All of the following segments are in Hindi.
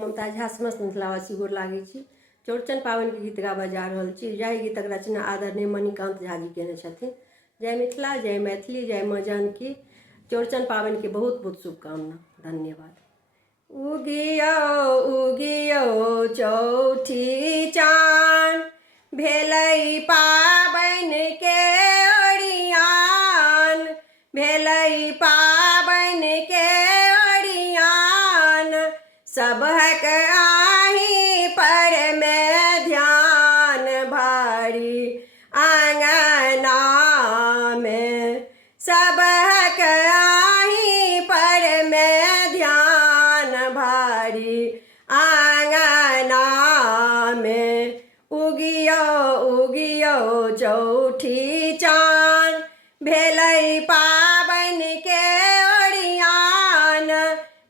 मुमताज हासमस मिथिलावासी गोर लागै छी। चौड़चन पावनि के गीत गाबऽ जा रहल छी। जाहि गीतक रचना आदरणीय मणिकान्त झा जी केने छथिन। जय मिथिला, जय मैथिली, जय माँ जानकी। चौड़चन पावनि के बहुत बहुत शुभकामना। धन्यवाद। उगियो उगियो चौठी चान, भेलै पाबनि के ओरियान, भेलै पाबनि के ओरियान। सबहक आहि पर में ध्यान भारी आंगना में, सबहक आहि पर में ध्यान भारी आंगना में। उगियो उगियो चौठी चान, भेलै पाबनि के ओरियान,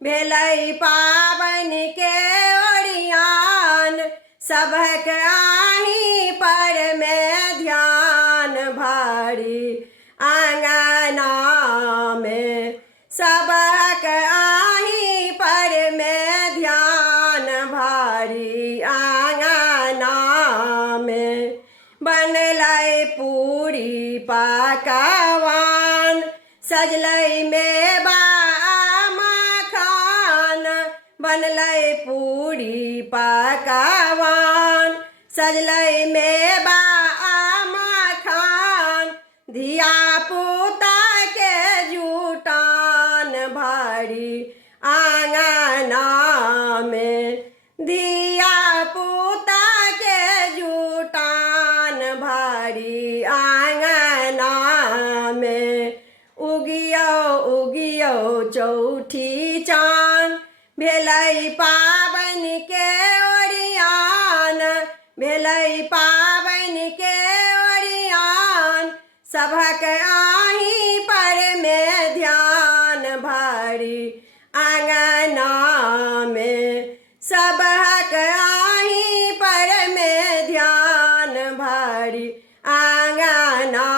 भेलै पाबनि के ओरियान। सबहक आहि पर में ध्यान भारी आंगना में, सबहक आहि पर में ध्यान भारी आंगना में। बनलै पूरी पकवान, सजलै मेवा मखान, बनलै पूरी पकवान, सजलै मेवा मखान। धिया पुता के जुटान भारी आंगना में, धिया पुता के जुटान भारी आंगना में। उगियो उगियो चौठी चान, भेलै पाबनि के ओरियान, भेलै पाबनि के ओरियान। सबहक आहि पर में ध्यान भारी आंगना में, सबहक आहि पर में ध्यान भारी आंगना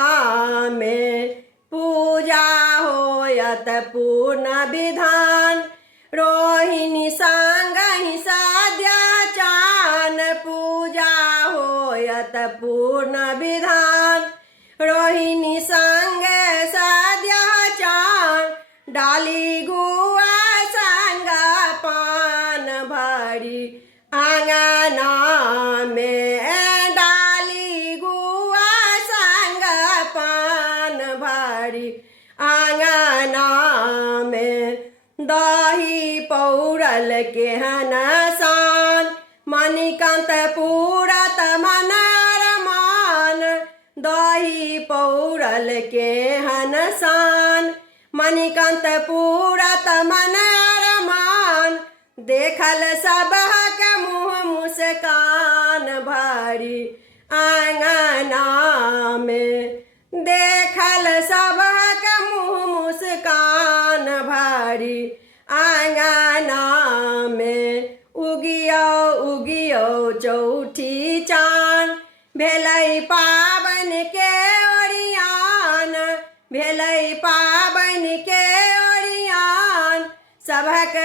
में। पूजा होयत पूर्ण विधान, रोहिणी संगहि साध्या चान। पूजा होयत पूर्ण विधान, रोहिणी संग साध्या चान। डाली गुआ संग पान भारी आंगना में, डाली गुआ संग पान भारी आंगना में। दही पौरल केहन सान, मणिकान्त पूरत मन अरमान। दही पौरल केहन सान, मणिकान्त पूरत मन अरमान। देखल सबहक मुँह मुस्कान भारी आंगना में, देखल सबहक मुँह मुस्कान भारी आंगना में। उगियो उगियो चौठी चान, भेलै पाबनि के ओरियान, भेलै पाबनि के ओरियान। सबहक